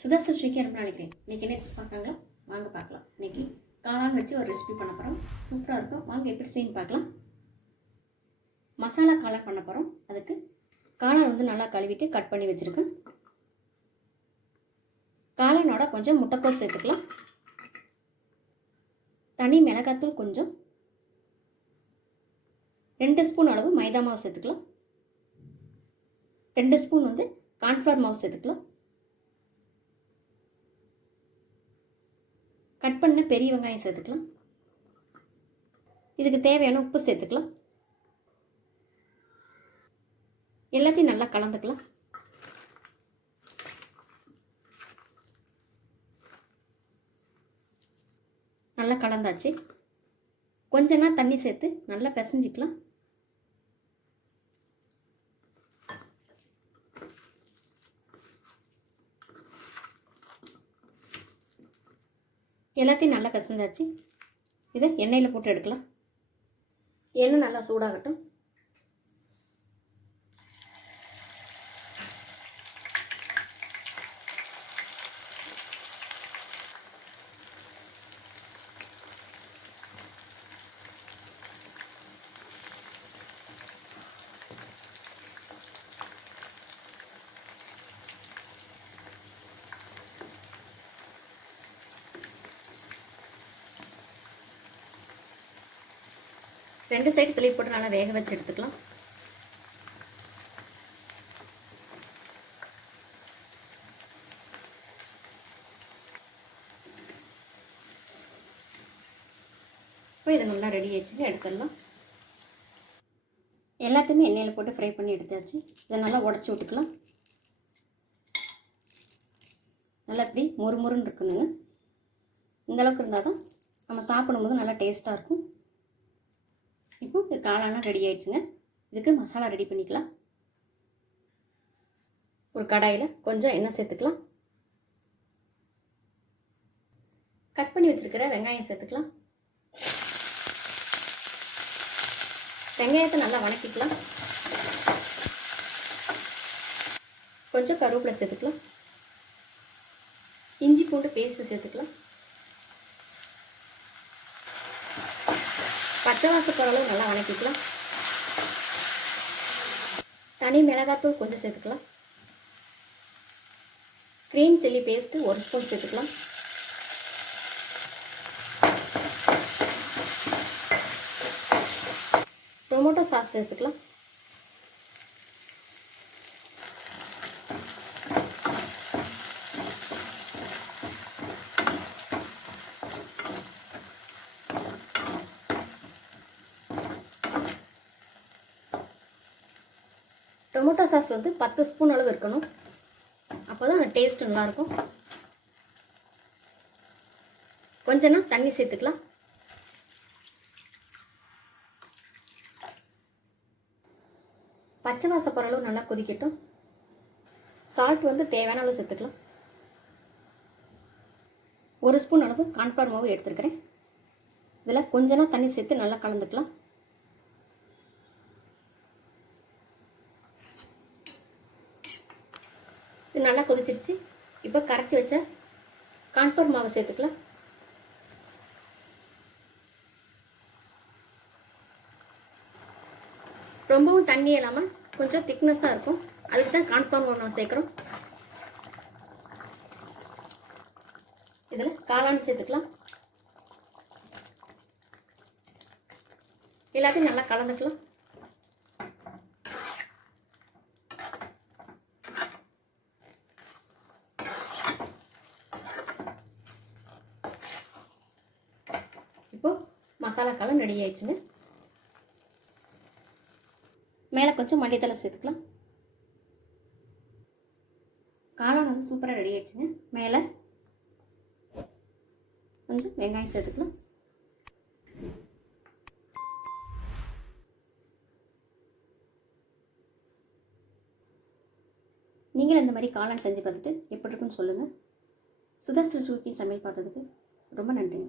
சுதர்சன் ஸ்ரீக்கு ரொம்ப நினைக்கிறேன் இன்றைக்கி என்ன ரெசிபி வாங்க பார்க்கலாம். இன்றைக்கி காளான் வச்சு ஒரு ரெசிபி பண்ண போகிறோம் சூப்பராக இருக்கும். வாங்க எப்படி செய்யணும் பார்க்கலாம். மசாலா காளான் பண்ண போகிறோம் அதுக்கு காளான் வந்து நல்லா கழுவிட்டு கட் பண்ணி வச்சுருக்கேன். காளானோட கொஞ்சம் முட்டைக்கோஸ் சேர்த்துக்கலாம். தனி மிளகாத்தூள் கொஞ்சம். ரெண்டு ஸ்பூன் அளவு மைதா மாவு சேர்த்துக்கலாம். ரெண்டு ஸ்பூன் வந்து கார்ன்ஃப்ளவர் மாவு சேர்த்துக்கலாம். கட் பண்ண பெரிய வெங்காயம் சேர்த்துக்கலாம். இதுக்கு தேவையான உப்பு சேர்த்துக்கலாம். எல்லாத்தையும் நல்லா கலந்துக்கலாம். நல்லா கலந்தாச்சு. கொஞ்ச நேரம் தண்ணி சேர்த்து நல்லா பிசைஞ்சிக்கலாம். எல்லாத்தையும் நல்லா பிசைஞ்சாச்சு. இதை எண்ணெயில் போட்டு எடுக்கலாம். எண்ணெய் நல்லா சூடாகட்டும். ரெண்டு சைடு பிள்ளை போட்டு நல்லா வேக வச்சு எடுத்துக்கலாம். இப்போ இது நல்லா ரெடி ஆச்சுங்க எடுத்துடலாம். எல்லாத்தையுமே எண்ணெயில் போட்டு ஃப்ரை பண்ணி எடுத்தாச்சு. இதை நல்லா உடச்சி விட்டுக்கலாம். நல்லா இப்படி மொறு மொறுன்னு இருக்குதுங்க இருந்தால் தான் நம்ம சாப்பிடும்போது நல்லா டேஸ்ட்டாக இருக்கும். இப்போ இந்த காளான்லாம் ரெடி ஆயிடுச்சுங்க. இதுக்கு மசாலா ரெடி பண்ணிக்கலாம். ஒரு கடாயில் கொஞ்சம் எண்ணெய் சேர்த்துக்கலாம். கட் பண்ணி வச்சுருக்கிற வெங்காயம் சேர்த்துக்கலாம். வெங்காயத்தை நல்லா வணக்கிக்கலாம். கொஞ்சம் கருவேப்பிலை சேர்த்துக்கலாம். இஞ்சி பூண்டு பேஸ்ட்டு சேர்த்துக்கலாம். பச்சை வாசம் போகிற அளவு நல்லா வணக்கிக்கலாம். தனி மிளகாத்தூள் கொஞ்சம் சேர்த்துக்கலாம். க்ரீம் சில்லி பேஸ்ட்டு ஒரு ஸ்பூன் சேர்த்துக்கலாம். டொமேட்டோ சாஸ் சேர்த்துக்கலாம். டொமேட்டோ சாஸ் வந்து பத்து ஸ்பூன் அளவு இருக்கணும். அப்போ தான் அந்த டேஸ்ட் நல்லாயிருக்கும். கொஞ்சனா தண்ணி சேர்த்துக்கலாம். பச்சை வாசம் போகிற அளவு நல்லா கொதிக்கட்டும். சால்ட் வந்து தேவையான அளவு சேர்த்துக்கலாம். ஒரு ஸ்பூன் அளவு கான்ஃப்ளவர் மாவு எடுத்துருக்கிறேன். இதில் கொஞ்சனா தண்ணி சேர்த்து நல்லா கலந்துக்கலாம். இது நல்லா கொதிச்சிருச்சு. இப்போ கரைச்சி வச்ச கான்ஃபர் மாவை சேர்த்துக்கலாம். ரொம்பவும் தண்ணி இல்லாமல் கொஞ்சம் திக்னஸ்ஸாக இருக்கும். அதுக்கு தான் கான்ஃபார்ம் நான் சேர்க்குறோம். இதில் காளான் சேர்த்துக்கலாம். எல்லாத்தையும் நல்லா கலந்துக்கலாம். மசாலாக்கெல்லாம் மசாலா ரெடி ஆயிடுச்சுங்க. மேலே கொஞ்சம் மல்லித்தலை சேர்த்துக்கலாம். காளான் வந்து சூப்பராக ரெடி ஆயிடுச்சுங்க. மேலே கொஞ்சம் வெங்காயம் சேர்த்துக்கலாம். நீங்கள் இந்த மாதிரி காளான் செஞ்சு பார்த்துட்டு எப்படி இருக்குன்னு சொல்லுங்கள் சுதர்சன் சூக்கின் சமையல் பார்த்ததுக்கு ரொம்ப நன்றிங்க.